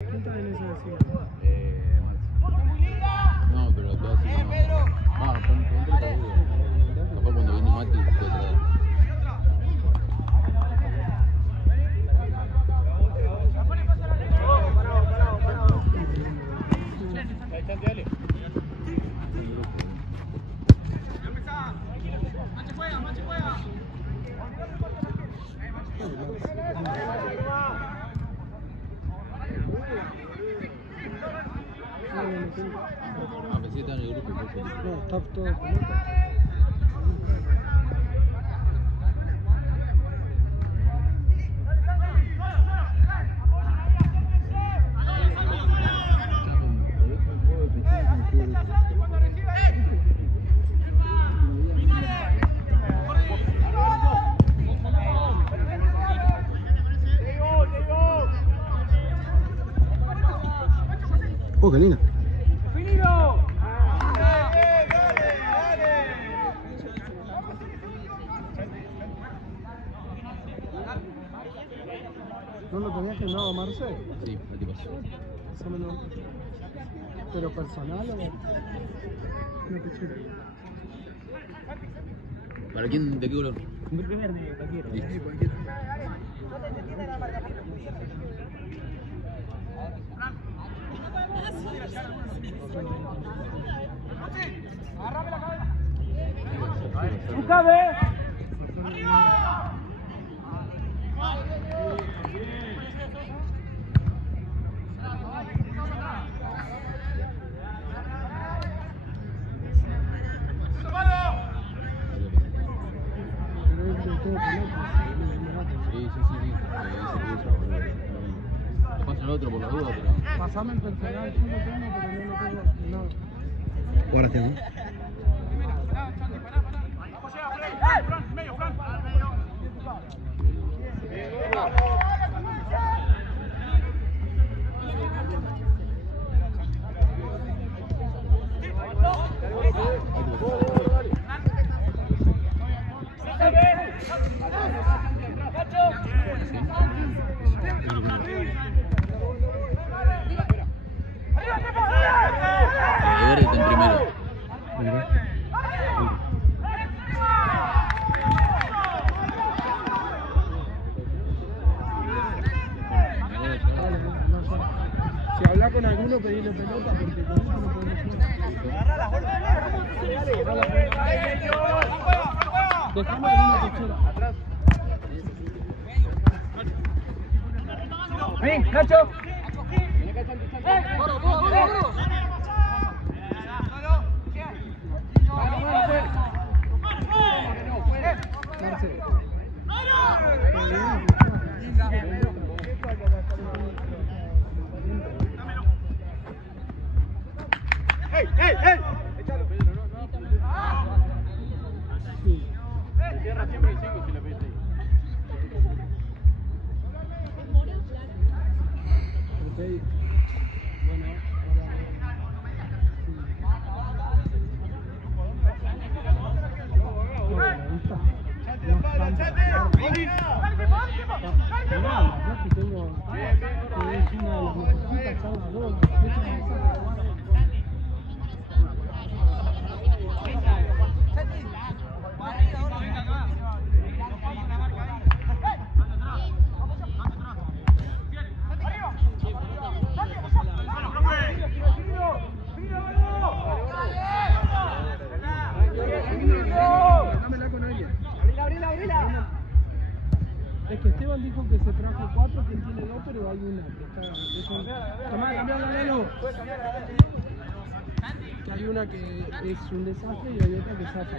¿Quién está en esa vecina? No, pero acá sí no. Ponte capaz cuando viene Mati puede traer. Pensé que estaba en el grupo. No, está todo pelota. Oh, qué linda. ¿No lo tenías agendado, Marce? Sí, ¿qué pasó? Pásamelo. ¿Pero personal o...? Una pechera. ¿Para quién? ¿De qué color? Verde, cualquiera. Listo. Pero es de todo pelota. Sí. Le paso el otro por la duda, pero. Pasame el personal, yo lo tengo, pero no lo tengo agendado. Ahora tengo. Verde está en primero. Si hablas con alguno, pedile pelota porque con eso no podemos jugar. Dejame una pechera. ¡Ven, Nacho! Marce. Sí. Cierra siempre el 5 si le pedís ahí. Ok. Bueno, dámela con alguien. Es que Esteban dijo que se trajo 4, quien tiene 2, pero hay una que está... Tomá, cambiala, Lalo. Hay una que es un desastre y hay otra que zafa.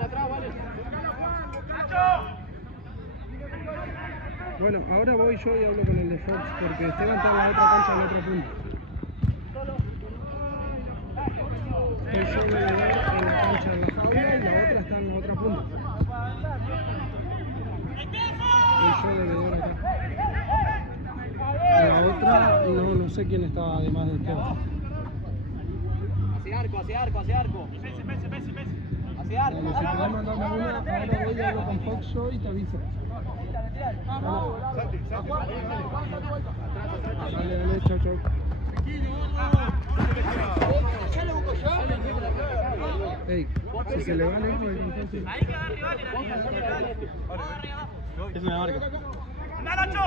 Atrás, Valen. Bueno, ahora voy yo y hablo con el de Fox, porque Esteban está en la otra cancha, en la otra punta. Estoy yo de en la cancha de la jaula y la otra está en la otra punta. Estoy yo de veedor acá. La otra, no sé quién estaba además de Esteban. Hacia arco. Messi. Bueno, si querés mandarme una, ahora voy y hablo con Fox Show y te aviso. Dale, dale, chau, chau. Ey, si se le va lejos, entonces... Es una marca. ¡Anda, Nacho!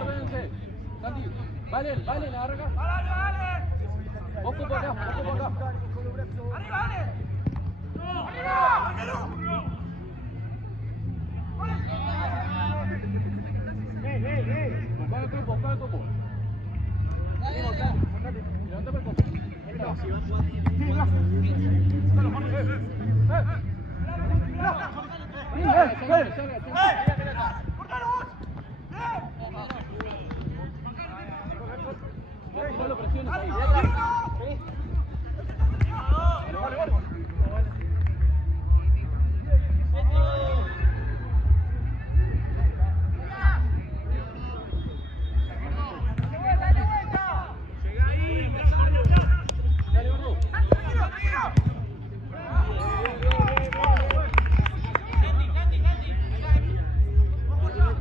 Ordenense. Santi, vale, larga. Ojo por acá, ojo por acá. Buscar el campo, buscar el campo. Levantame el campo. Solo presiones ahí.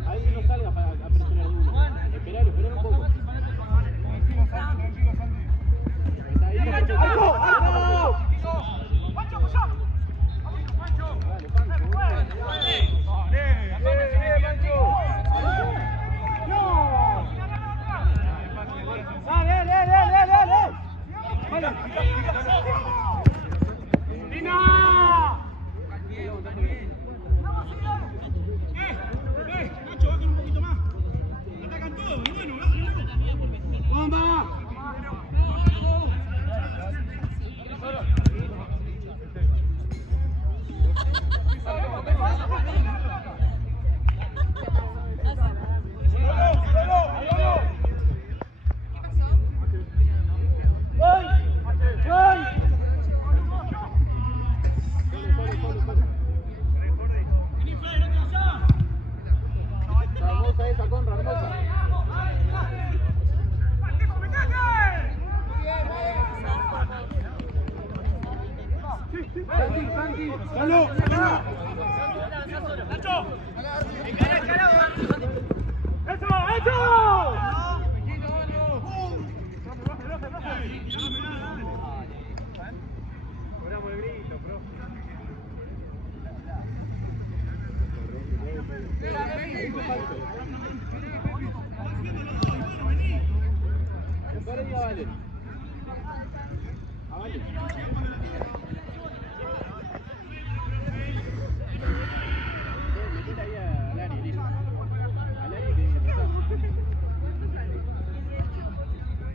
Ahí no salgas a presionar uno. Esperar un poco.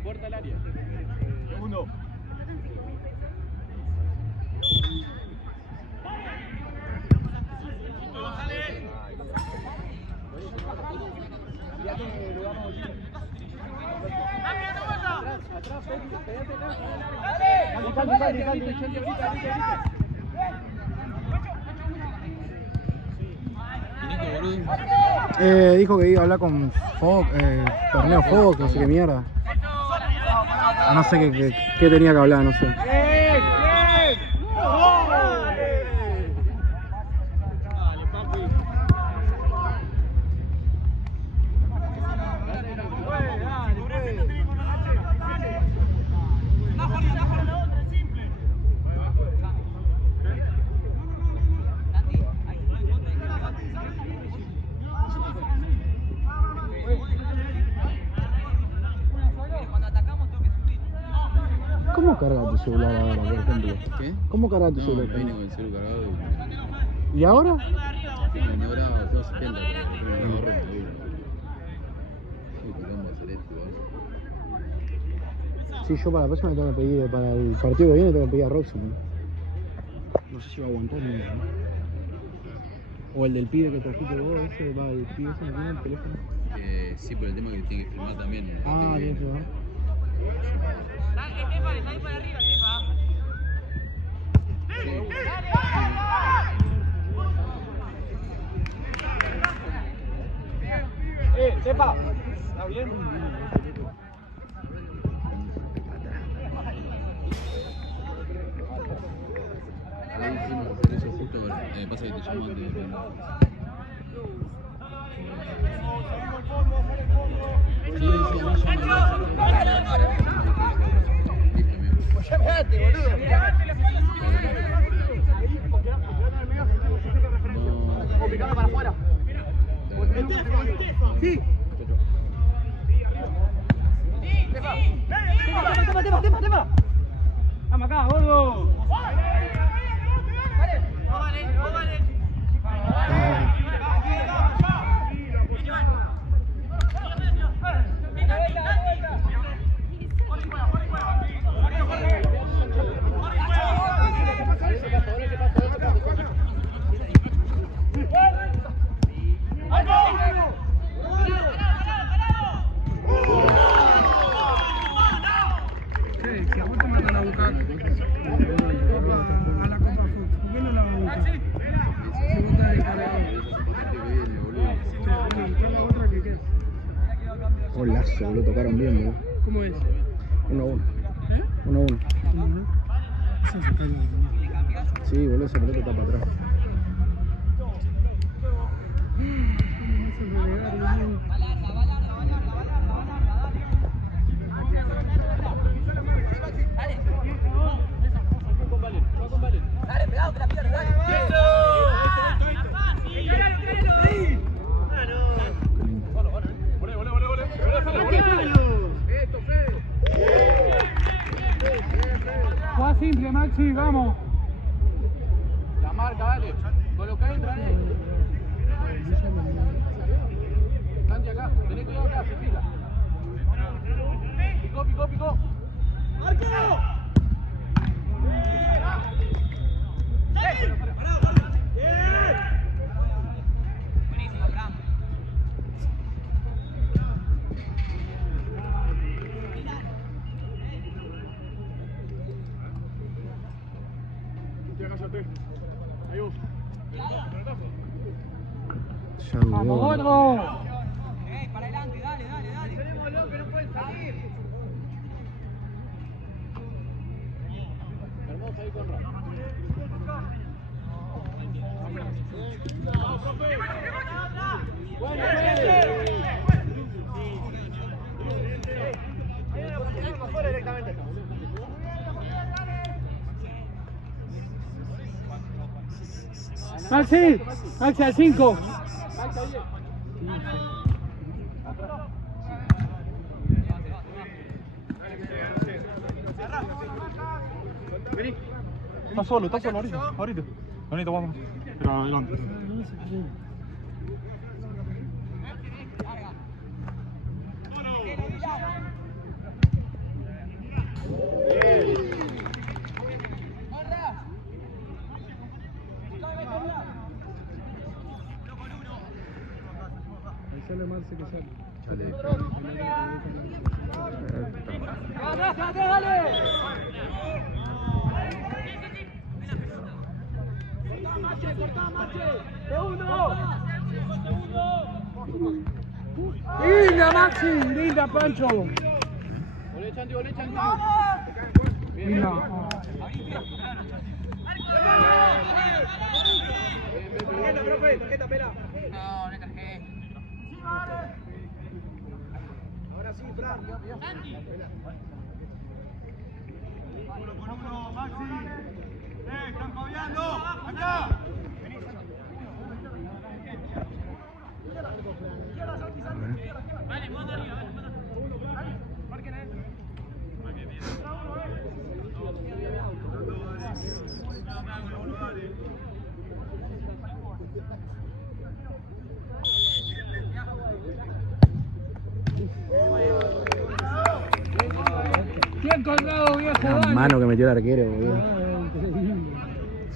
Puerta al área. Segundo. Dijo que iba a hablar con Fox, torneo Fox, no sé qué mierda. No sé qué tenía que hablar, no sé. ¿Cómo cargas tu celular ahora, por ejemplo? ¿Qué? ¿Cómo cargas tu No, celular? me vine con el celular cargado ¿Y ahora? y no grabo, tengo 70, pero me ahorro, me voy. Uy, qué bomba hacer esto, Sí, yo para la próxima tengo que pedir, para el partido que viene tengo que pedir a Roxon. No sé si va a aguantar ni nada. O el del pibe que trajiste vos, ese, va, el pibe ese no tiene el teléfono. Sí, pero el tema es que tiene que filmar también. Ah, tiene que ver. Sepa. ¿Está bien? Ahí hicimos hacer eso justo, pasa que te llaman de... Sí, sí, a mí ya me O picando para afuera. Sí. Tema. Vamos acá, gordo. Que a vos te mandan a buscar a la Copa Fox. ¿Por qué no la vas a buscar? Si vos estás encargado. ¿Qué es la otra que qué? Golazo, lo tocaron bien, boludo. ¿Cómo es? 1-1. ¿Eh? 1-1. ¿Cómo no? Eso se carga. Sí, boludo, esa pelota está para atrás. Juega simple, Maxi, vamos. La marca, dale. Con lo que entra, Santi acá. Tenés cuidado acá, se fila. Picó. Ya Vamos, dudó. gordo. Hermoso ahí con Rafa. Maxi al 5. Está solo ahorita. Ahorita vamos. Pero adelante. Ahí sale Marce que sale. Linda, Maxi. Linda, Pancho. Volé, Chanti. Linda. Bien colgado, viejo. La dale. mano que metió el arquero, boludo. Increíble.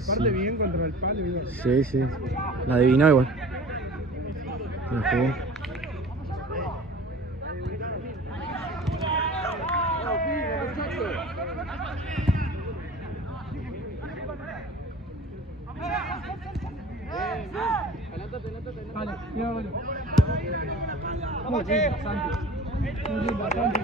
Aparte bien contra el palo, iba. Sí, sí. La adivinó igual. La jugó. Vale, mira, vale. Muy linda, Santi. Muy linda, Santi.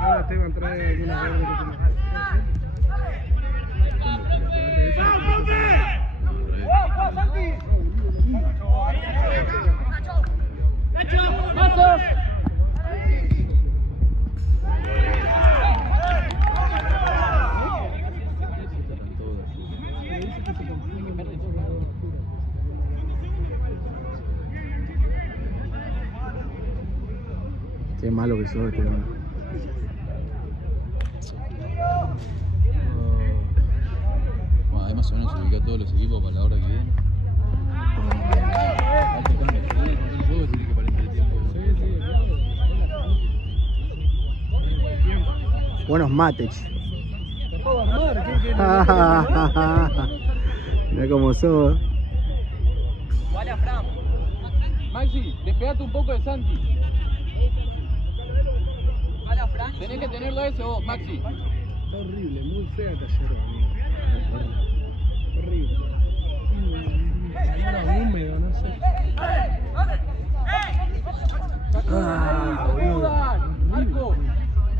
Ahora te van a traer alguna verde que Qué malo que sos, este. Bueno, ahí más o menos se ubica todos los equipos para la hora que viene. Tiene que para el entretiempo. Buenos mates. Mira cómo sos. Maxi, despegate un poco de Santi. Tenés que tenerlo a ese vos, Maxi. está horrible, muy fea Talleres, amigo. Horrible. Era húmedo, no sé. Marco.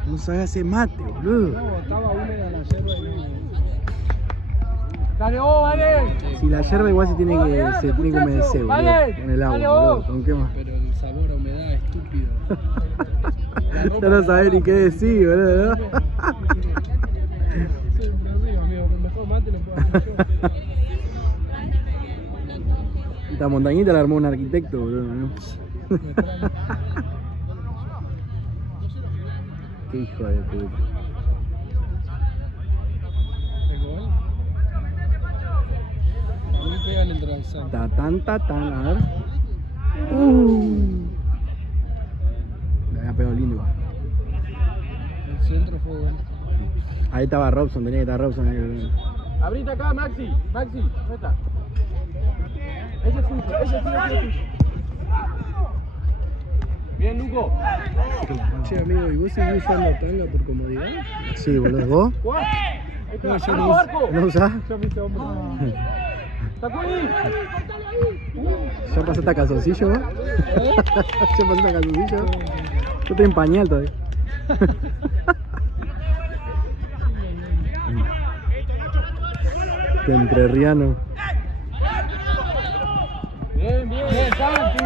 No sabe hacer mate, boludo. No, estaba húmeda la yerba y no. Dale vos, vale. Si la yerba igual se tiene que humedecer, boludo. Vale. Con el agua, Dale, boludo. vos. ¿Con qué más? Pero el sabor a humedad es estúpido. Ya no sabés ni qué decir, boludo. Siempre arriba, amigo. El mejor mate lo puedo hacer yo. Esta montañita la armó un arquitecto, boludo, ¿no? Qué hijo de puta. ¿El gol? A mí pega en el transal. Tatán, a ver. Le había pegado lindo igual. El centro fue bueno. Ahí estaba Robson, tenía que estar Robson ahí, boludo. Abrite acá, Maxi. Maxi, ¿dónde está? Ese es tuyo, ese es tuyo. Bien, Luco. Che, amigo, ¿y vos seguís usando tanga por comodidad? Sí, boludo. ¿Vos? Ahí está. No, yo ¡Vamos, no. Marco! ¿No usás? Yo me hice hombre. ¡Sacó ahí! ¿Ya pasaste a calzoncillo, vos? ¿Ya pasaste a calzoncillo? Yo estoy en pañal todavía. De entrerriano. Bien, bien, Santi.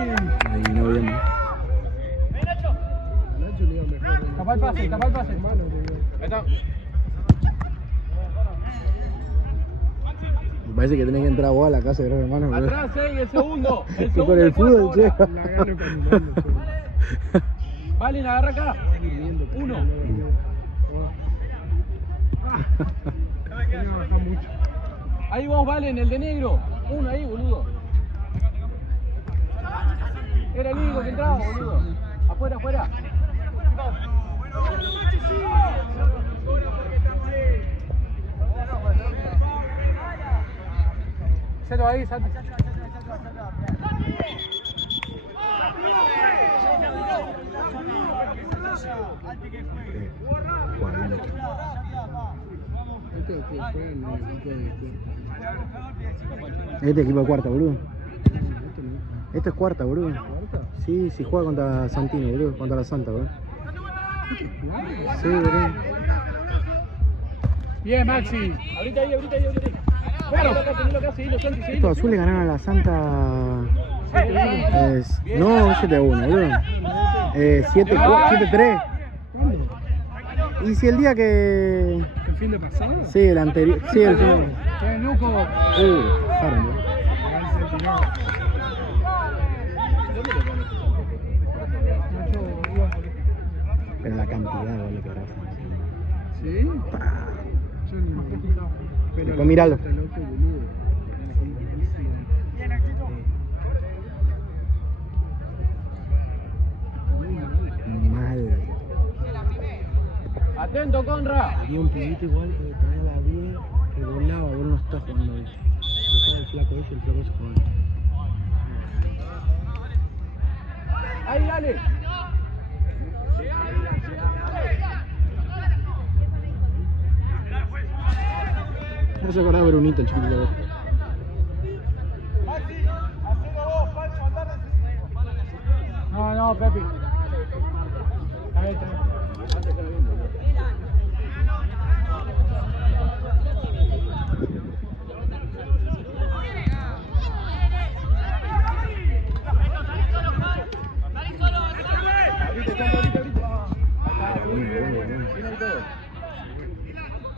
Ahí no bien. A Nacho le iba mejor. Tapá el pase, tapá el pase. Hermano, que Ahí está. Me parece que tenés que entrar vos a la casa de los hermanos, boludo. Atrás, el segundo. El Y segundo. con el fútbol, che. la gano caminando. Valen, agarra acá. Uno. Ahí vos, Valen, el de negro. Uno ahí, boludo. Era el único que entraba, boludo. Afuera, afuera. Cero ahí, Santi. Este equipo de cuarta, boludo. Esto es cuarta, boludo. Sí, sí juega contra Santino, boludo. Contra la Santa, boludo. Sí, boludo. Bien, Maxi. Ahorita ahí. Tenilo acá, seguilo, Santi, seguilo. Estos azules ganaron a la Santa. No, 7-1, boludo. 7-3. ¿Y si el día que...? ¿El fin de pasado? Sí, el anterior. Sí, el fin. Bien, Luco. Bajaron, boludo. Pero la cantidad, boludo, que gracias. ¿Sí? Yo no. Pero Después míralo. está loco, boludo. Mal. Atento, Conra. Había un pibito igual que tenía la 10 que volaba, boludo, no está jugando hoy. Dejaba el flaco ese jugando. Ahí, dale. No se acordaba de Brunito, el chiquito de abajo. No, Pepi. Ahí está.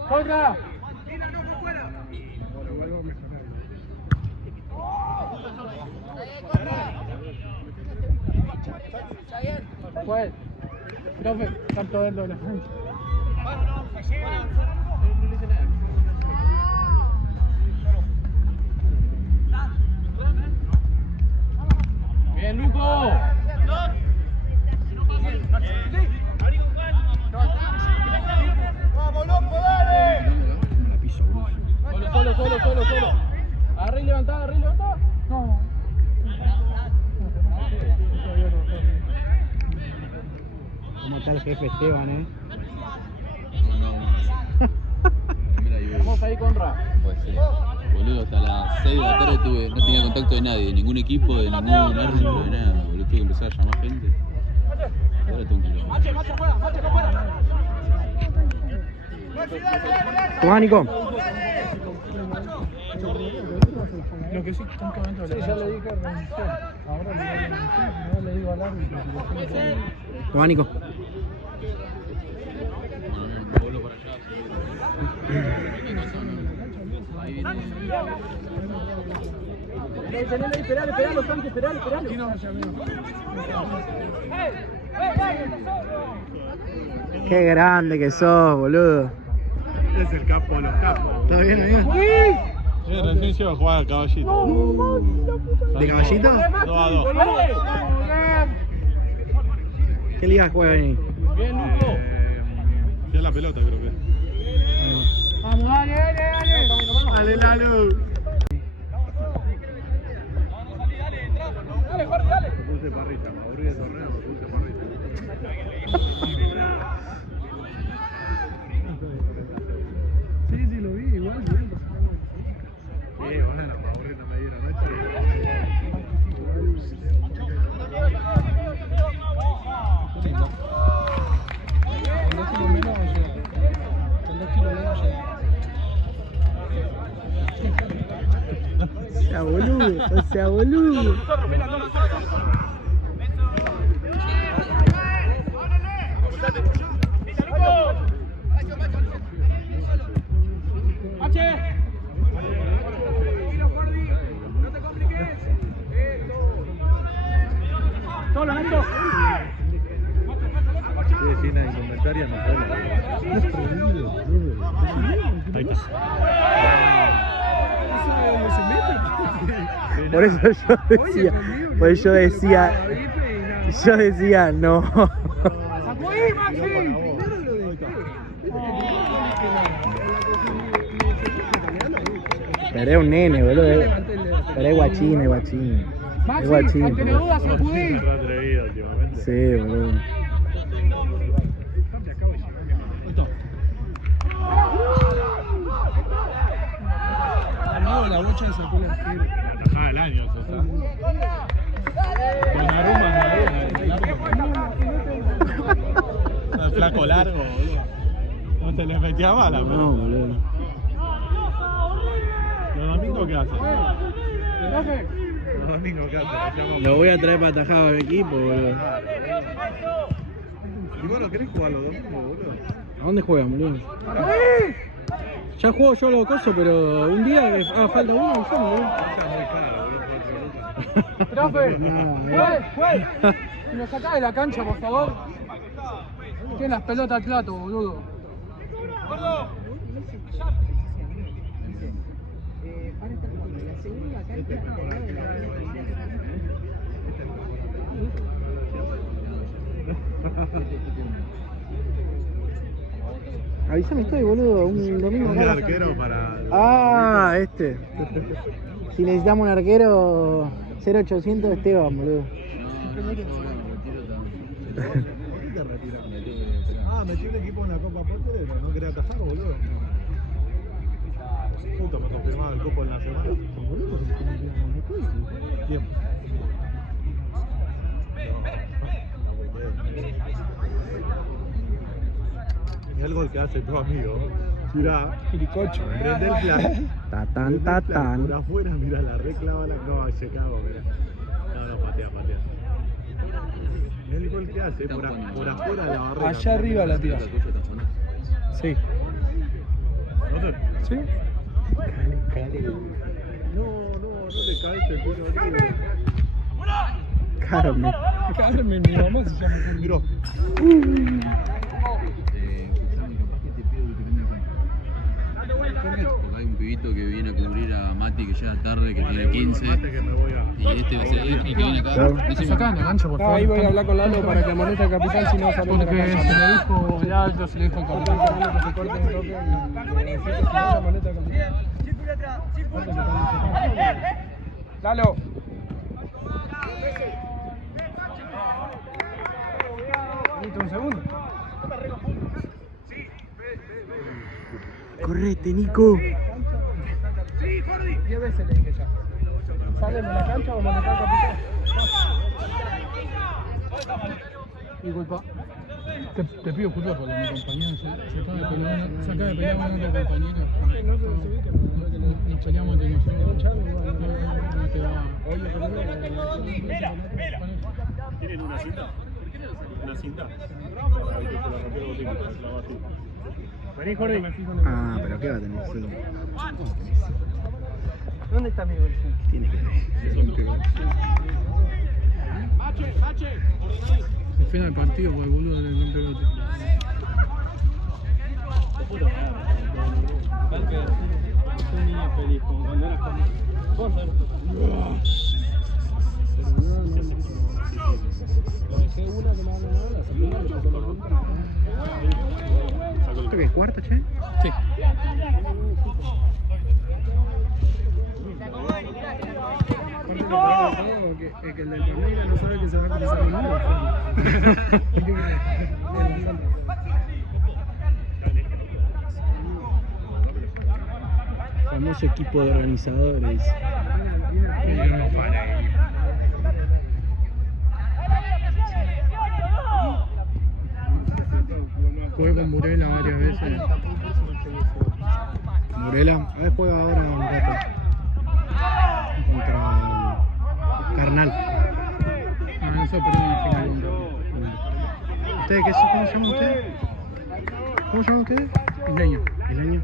¡Contra! Pues, profe, tanto dentro de la cancha. Bien, Luco. La piso, boludo. Solo. Agarré y levantá. No. ¿Cómo está el jefe Esteban, Vamos ahí, Conra. Puede ser. Boludo, hasta las 6 de la tarde no tenía contacto de nadie, de ningún equipo, de ningún árbitro, de nada. Boludo, tuve que empezar a llamar gente. Ahora tengo un kilómetro. Jugá, Nico. Lo que sí están cagando de la ya le dije renunció. Ahora le voy a renunciar, no le digo al árbitro. Jugá, Nico. Bueno, me vuelvo para allá. Cualquier cosa, ahí viene. Tenelo ahí, esperalo, Santi, esperalo. Aquí no vaya bien. Qué grande que sos, boludo. Es el capo de los capos. ¿Está bien, amigo? Recién lleva a jugar al caballito. ¿De caballito? 2-2. ¿Qué liga juega ahí? Bien, Luco. Es la pelota, creo que. Vamos, dale. Dale, Lalu. Me puse parrilla, me aburrí de torneo, me puse parrilla. Sí, lo vi, igual, bien. Sí, bueno, me aburrí, no me dieron noche. Sea boludo. Solo, Nacho. Sí, China indumentaria no suena. Ahí está. Por eso yo decía, no. ¡Sacudí, Maxi! Pero es un nene, boludo. Pero es guachín, Maxi, Igual sí, ante la pero- duda sacudí. Está atrevido últimamente. Sí, boludo. Al lado de la bocha de sacó la tira. La tajada del año, eso está. Con aromas ahí, el flaco largo, boludo. No se le metía bala, No, pero. boludo. ¿Los domingos qué hacen? Profe, Los domingos qué hacen. Lo voy a traer para atajar a mi equipo, boludo. ¿Y vos no querés jugar los domingos, boludo? ¿A dónde juegan, boludo? Ya juego yo los cosos, pero un día haga falta uno, yo, boludo. Está muy caro, boludo. profe, Nada, juez, si nos sacás de la cancha, por favor. Tiene las pelotas al plato, boludo. Avísame, estoy, boludo, un domingo Un acá. arquero para. Ah, este. Si necesitamos un arquero 0800 Esteban, boludo. ¿Te retiras? Ah, metí un equipo en la Copa Póster, pero no quería atajar, boludo. Justo me confirmaba el cupo en la semana. Tiempo. Mirá el gol que hace tu amigo. Mirá, Quiricocho. prende el plan. Tatán, tatán. Por afuera, mirá, la reclava la. No, se cago, mirá. No, patea. Mirá el gol que hace, por afuera de la barrera. Allá arriba la tira. Sí. ¿No ¿Sí? no le caes el tiro libre. Carmen. Carmen, mi mamá se llama. Miró. Porque hay un pibito que viene a cubrir a Mati que llega tarde, que tiene 15. Mate que me voy a. Y este va a ser el que viene acá. Claro. No sé Sacá de la cancha, por No, favor. ahí voy a hablar con Lalo para que amoneste al capitán si no sale de la Porque se cancha. le dijo el alto, se le dijo el capitán. Capitán, que se corte un toque y le decís que si no amonesta al capitán. Lalo. Necesito un segundo. Correte, Nico. 10 veces le dije ya. ¿Salen de la cancha o amonesta al capitán? Disculpa. Te pido disculpas porque mi compañero se acaba de pelear, se acaba de pelear con otro compañero. No se ubica, Nos peleamos entre nosotros. No te va. ¿Tienen una cinta? ¿Una cinta? Para que se la rompió el botín, la clava así. Vení, Jordi. Ah, pero ¿qué va a tener? Sí. ¿Dónde está mi bolsillo? Tiene que ver. Al final del partido, porque el boludo del pelote. Soy niño feliz, como cuando eras conmigo. Dejé una que me van a dar, la segunda le pasó la punta. ¿Esto qué es cuarto, che? Sí. Es que el del Palmeiras no sabe que se va a cruzar el mundo. Famoso equipo de organizadores. Jugué con Burela varias veces. Morela, a ver, juega ahora un rato. Contra Carnal. Ah, eso perdón en la final. ¿Ustedes qué son? ¿Cómo se llaman ustedes? ¿Cómo se llaman ustedes? Isleño. El año.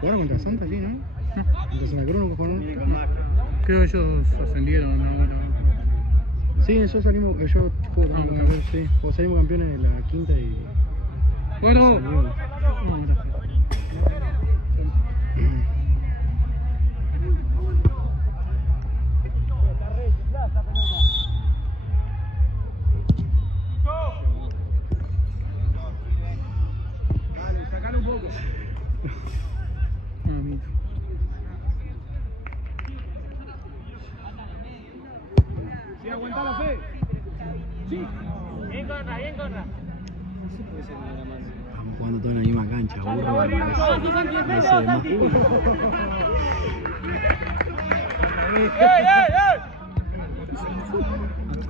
¿Jugaron contra Santa, sí, no? ¿Contra Santa Cruz no jugaron? Creo que ellos ascendieron ahora. Sí, nosotros salimos, yo jugué también, Ah, a ver, sí. Salimos campeones de la quinta y... Bueno, salimos. no, gracias. Dale, sacalo un poco. Mamita. Estamos jugando todos en la misma cancha, burro.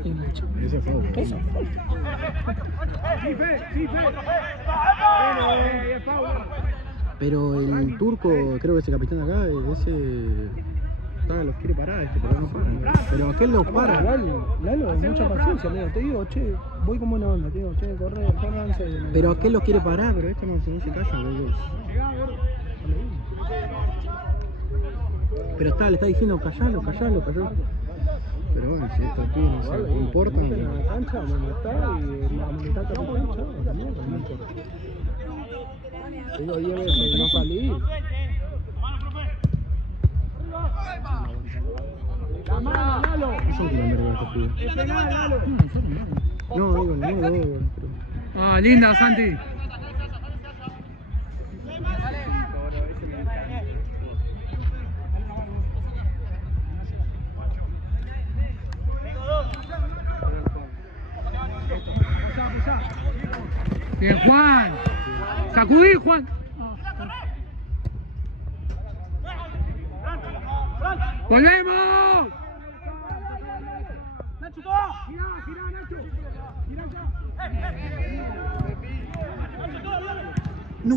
Ese más ese fue bueno. Pero el turco, creo que ese capitán de acá, ese los quiere parar, pero no paran. Pero aquel los para. Lalo, mucha paciencia, amigo. Te digo, che, voy con buena onda, te digo, che, córranse. Pero aquel los quiere parar, pero este no se calla, boludo. Pero le está diciendo callalo. Pero bueno, si estos pibes no se comportan. En la cancha, amonestar y amonestar al capitán, chao, también, no importa. Te digo 10 veces, no salí. La mano, Lalo. No son que la verga estos pibes. Es penal, Lalo. No, digo, no. Ah, linda, Santi. Bien, Juan. Sacudí, Juan. ¡Volvemos! Nacho, toma. Girá, Nacho. Girá acá. No.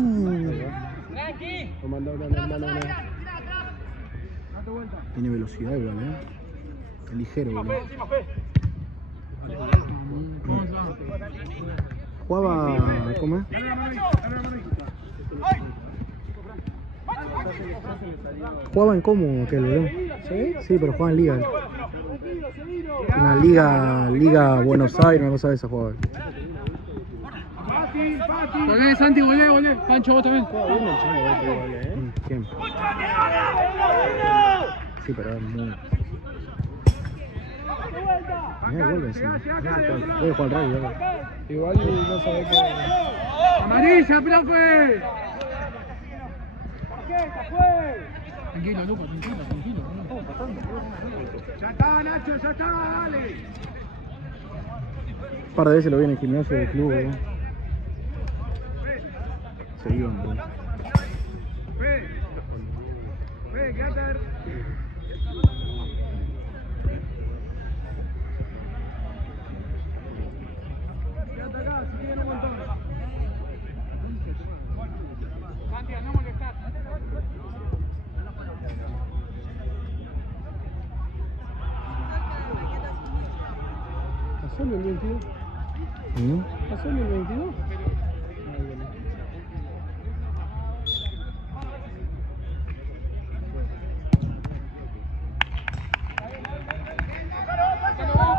Lo mandó, no. Tiene velocidad igual, Es ligero, boludo. Jugaba, ¿cómo es? Jugaba en cómo aquel, boludo. ¿Sí? Sí, pero jugaba en liga. Una liga Buenos Aires, una cosa de esa jugaba. Volvé, Santi, volvé. Pancho, vos también. ¿Quién? Sí, pero es muy... vuelve, sí. Puede jugar al rugby, Igual no sabe que... ¡Amarilla, profe! Tranquilo, Luca, tranquilo. Ya está, Nacho, ya está, dale. Un par de veces lo vi en el gimnasio del club, ¿no? Se iban, boludo. Quédate a ver. Quédate acá, si quieren un montón. Santi, no molestar. ¿Pasó el 22? ¿Pasó el 22?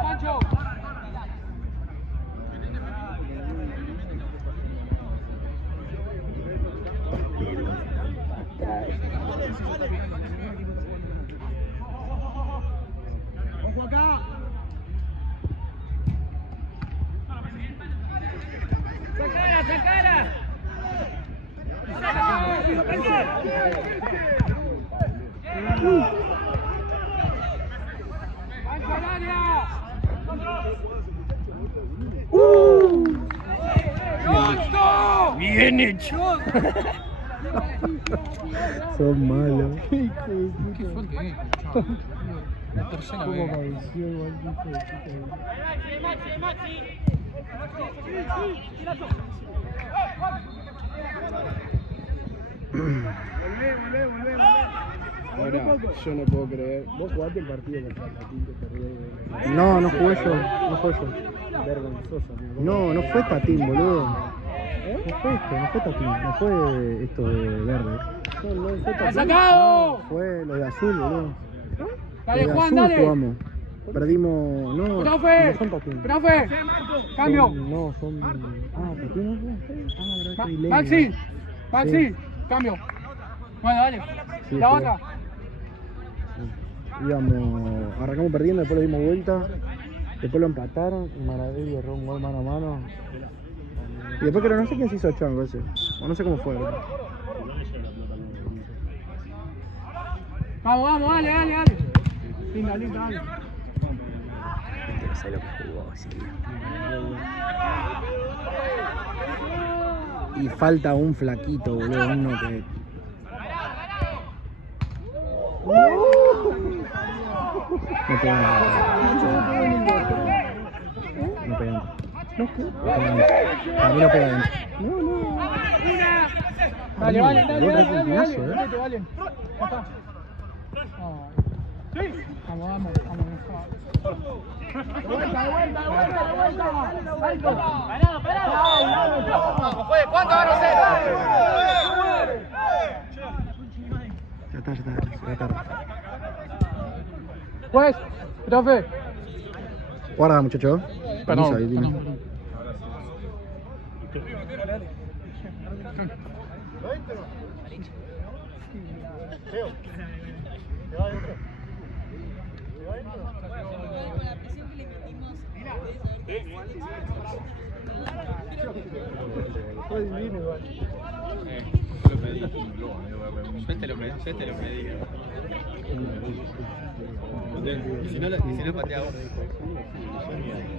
Pancho. ¡Ojo acá! ¡Sacala! ¡Bien hecho! Son malos. Qué fuerte, chavo. La tercera ¿Cómo vez. pareció igual que hijo de puta? Volvé. Ahora, yo no puedo creer. ¿Vos jugaste el partido contra el Tatín que perdió? No fue yo. Vergonzoso. No fue Tatín, boludo. No fue Tatín, no fue esto de verde. No fue ¡Ha sacado! Fue lo de azul, boludo. Dale, Lo de Juan, azul dale. jugamos. Perdimos. No son Tatín. Profe, cambio. No, son. Tatín no fue. Maxi, cambio. Bueno, dale. Sí, La fue. otra. Arrancamos perdiendo, después le dimos vuelta. Después lo empataron y Maradona erró un gol mano a mano. Y después creo, no sé quién se hizo chango ese. O no sé cómo fue. Vamos, dale. Linda, dale. no sé lo que jugó ese día. Y falta un flaquito, boludo, uno que... No pega nada. No pega nada. Para mí no pega dentro. Dale, Valen, dale. Ya Ya está. Vamos. Vuelta. ¿Cuánto van a hacer? Ya está, se va tarde. Pues, profe. Guarda, muchacho. Perdón. Yo te lo pedí. Si no pateaba.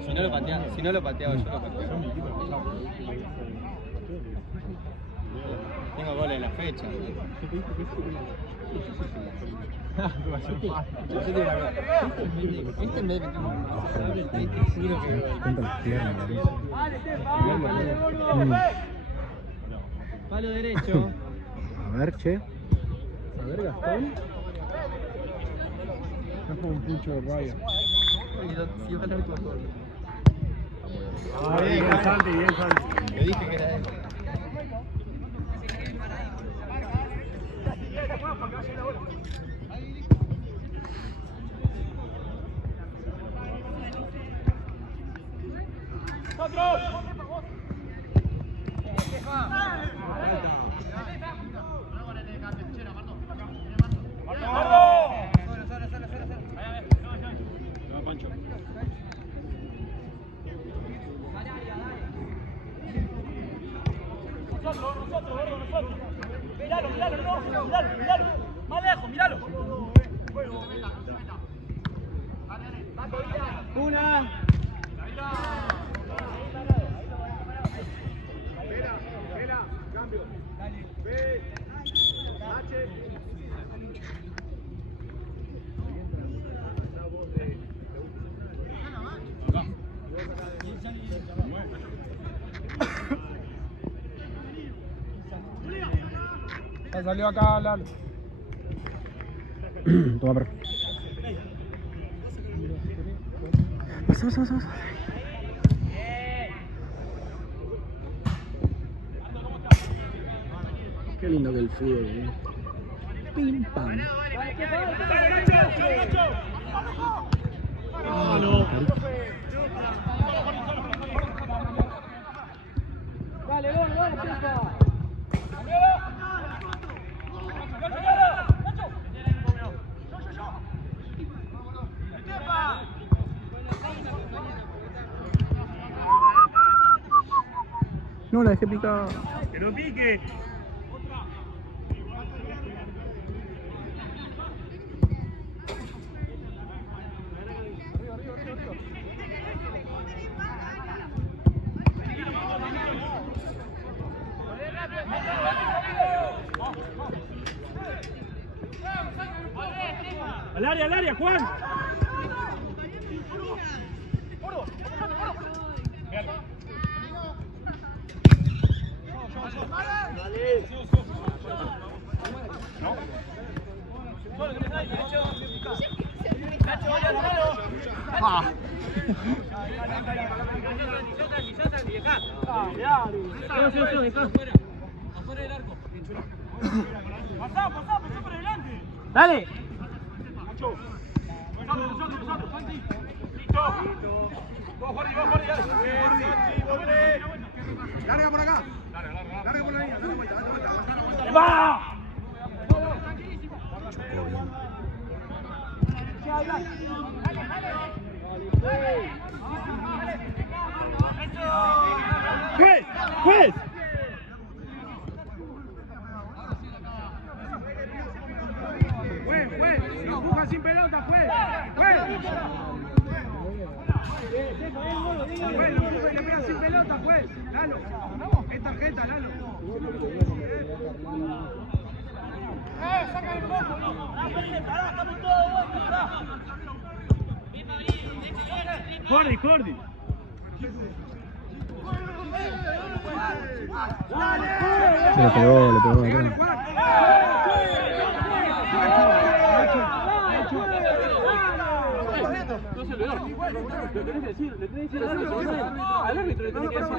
Si no lo pateaba, yo lo pateaba. Tengo goles en la fecha. Palo derecho. A ver, che. A ver, Gastón. Está como un pincho de raya. Si ojalá el gol. Bien, Santi. Le dije que era él. Miralo. Más lejos, miralo. Una. Espera, cambio. B, H. Ya salió acá, Lalo. Toma, perro. Pasa. Qué lindo que el fútbol, Pim pam. Ah, no. Dale, Chefa. No, la dejé picada. ¡Que no pique! ¡Al área, Juan! Pasá por delante. Dale. Listo. Vamos, Jordi, dale. Larga por acá. Larga por la línea, dale vuelta. ¡Va! ¡Juez! ¡Juez! ¡Lo empuja sin pelota, juez! Le pega sin pelota, pues. Lalo. Es tarjeta, Lalo. Saca el foco, no. Pará, estamos todos de vuelta, pará. Cordi, Cordi. Se lo pegó acá. No se olvidó. Le tenés que decir, al árbitro le tenés que decir.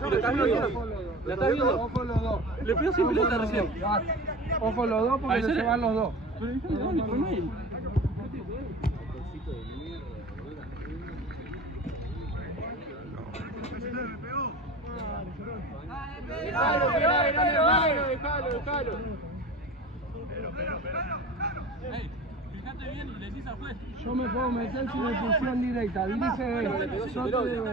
¿Lo estás viendo? ¿La estás viendo? Ojo los dos. Le pegó sin pelota recién. Ojo los dos porque se van los dos. Pero dijiste, no, fue mal. Dejalo. Fíjate bien y le decís al juez. Yo me puedo meter sin expulsión directa. Dirige él. Yo te digo.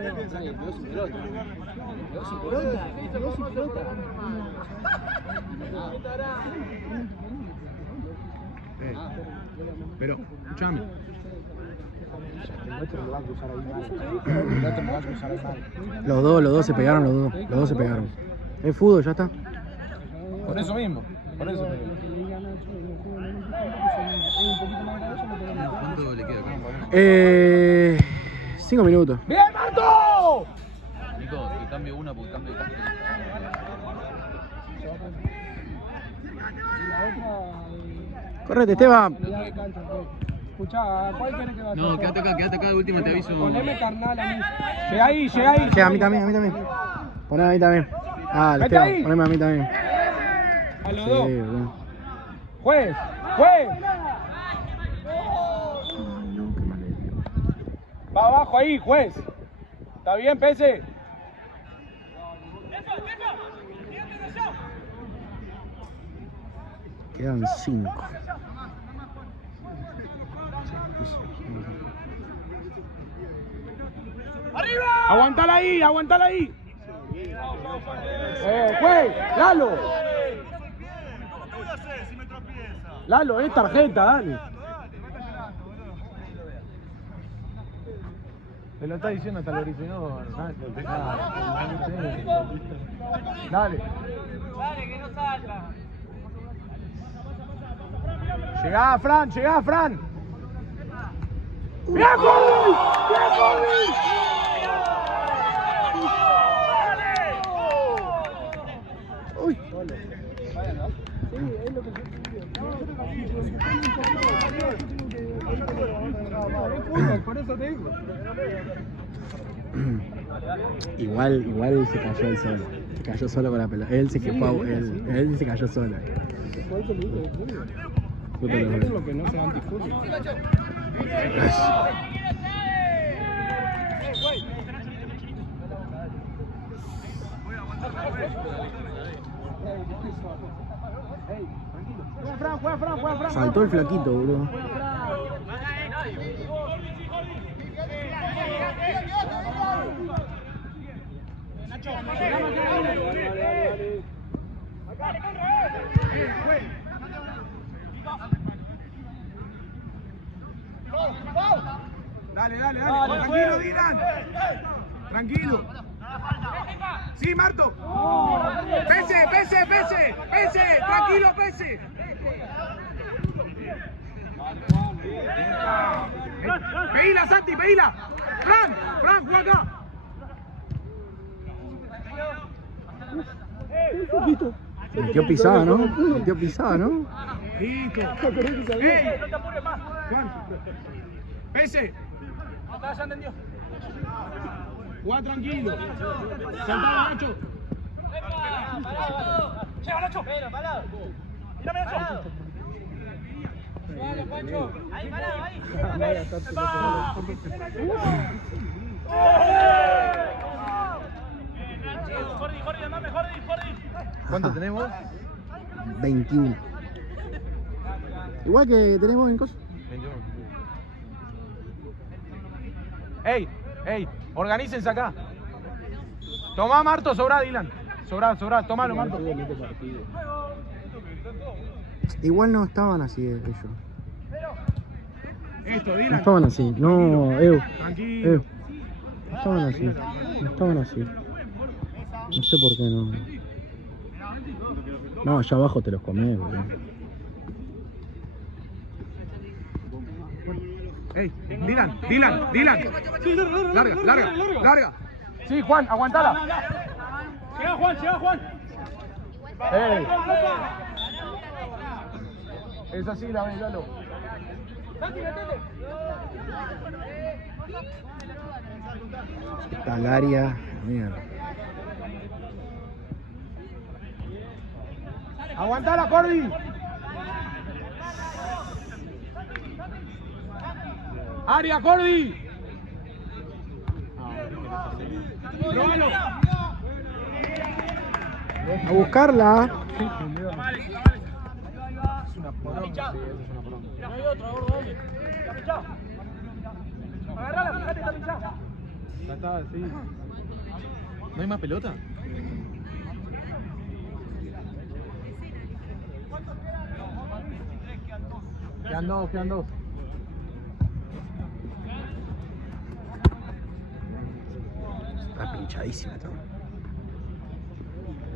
Pero, escuchame. Los dos se pegaron, los dos se pegaron. Es fútbol, ya está. Por eso mismo. Por eso. ¿Cuánto le queda acá? 5 minutos. ¡Bien, Marto! Nico, te cambio una porque cambio de cancha. Correte, Esteban. Escuchá, ¿cuál querés que vaya? No, quédate acá, de última te aviso. Poneme carnal a mí. Llega ahí. Llega, a mí también. Poneme a mí también. Ah, Vete Esteban, ahí. poneme a mí también. A los Sí, dos. bueno. Juez. Va abajo ahí, juez. ¿Está bien, Pese? Quedan 5. Aguantala ahí. Juez, Lalo. Lalo, es tarjeta, dale. Te lo está diciendo hasta el original. Dale. Dale, que no salga. Llegá, Fran. ¡Bien, Cordy! Uy. Por eso te digo. Igual se cayó él solo. Se cayó solo con la pelota. Él se quejó, él se cayó solo. Es lo que no se antifútbol. Juega Fran. Saltó el flaquito, boludo. Dale. Tranquilo, Dylan. Tranquilo. Sí, Marto. Pese. Tranquilo, Pese. Pedila, Santi, pedila. Fran, juega acá. Metió pisada, ¿no? Listo. Juan. Pese. Ya entendió. Juega tranquilo. Saltaba, Nacho. Llega, Nacho. Mírame, Nacho. Vale, Pancho. Ahí, parado, ahí. Jordi, andame, Jordi. ¿Cuánto tenemos? 21. Igual que tenemos en cosas. 21. Ey, organícense acá. Tomá, Marto, sobrá, Dylan. Sobrá, tomalo, Marto. Igual no estaban así ellos. Esto, No Dylan. estaban así. No, Tranquilo. No estaban así. No estaban así. No sé por qué no. No, allá abajo te los comés, boludo. Ey, Dylan. Larga. Sí, Juan, aguantala. Llega Juan. Ey. Es así la ve, Lalo. Está el área. Mierda. Aguantala, Cordy. Área, Cordy. Probalo. A buscarla. Es una poronga. Sí, eso es una poronga. No hay otro, gordo, ¿dónde? Está pinchado. Agarrala, fíjate, está pinchado. Ya está, sí. ¿No hay más pelota? Quedan dos. Está pinchadísima.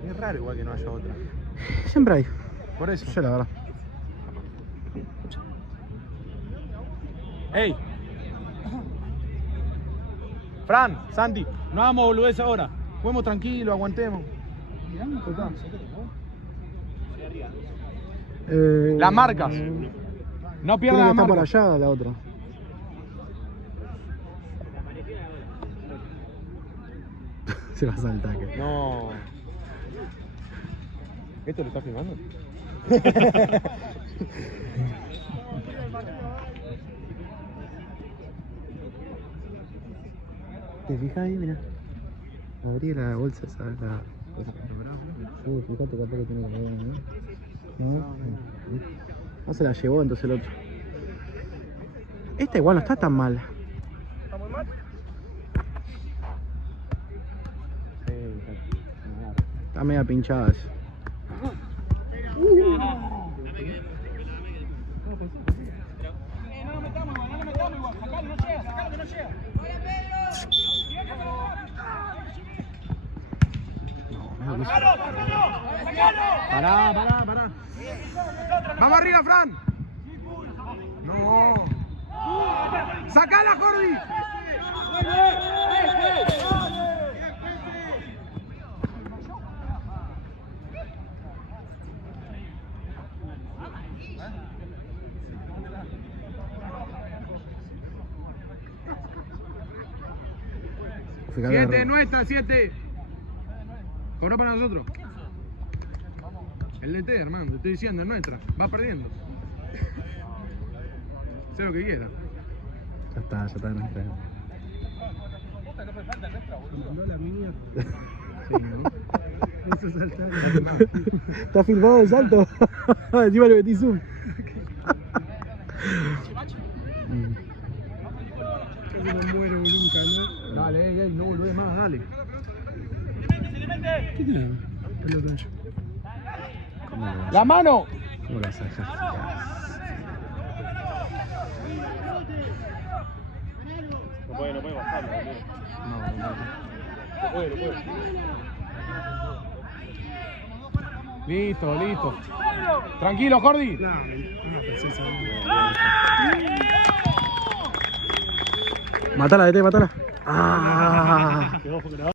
Es raro igual que no haya otra. Siempre hay. Por eso. Yo la verdad. ¡Ey! Fran, Santi, no hagamos boludez ahora. Juguemos tranquilo, aguantemos. Las marcas. No Tiene pierdas que la estar por marca. allá la otra. Se va a saltar. No. ¿Esto lo estás filmando? ¿Te fijas ahí? Mira. Abrí la bolsa esa. La... fíjate capaz que tiene que ver, ¿no? No se la llevó entonces el otro. Esta igual no está tan mal. Está media pinchada. No lo metamos igual. Sacalo, no llega. Pará. Vamos arriba, Fran. No. ¡Sacala, Jordi! Fíjate, 7 nuestra, 7. Cobró para nosotros. El DT, hermano, te estoy diciendo, es nuestra. Va perdiendo. Sé lo que quiera. Ya está nuestra. No la mía. Sí, ¿no? Eso saltar. Está filmado el salto. Encima le metí zoom. Yo me muero nunca, ¿no? Dale, no volvés más, dale. ¿Qué tiene? Pelota. ¡La mano! ¿Cómo lo vas a dejar? No puede bajarlo, boludo. No puede. Listo. Tranquilo, Jordi. Matala, DT, matala. ¡Ah! Quedó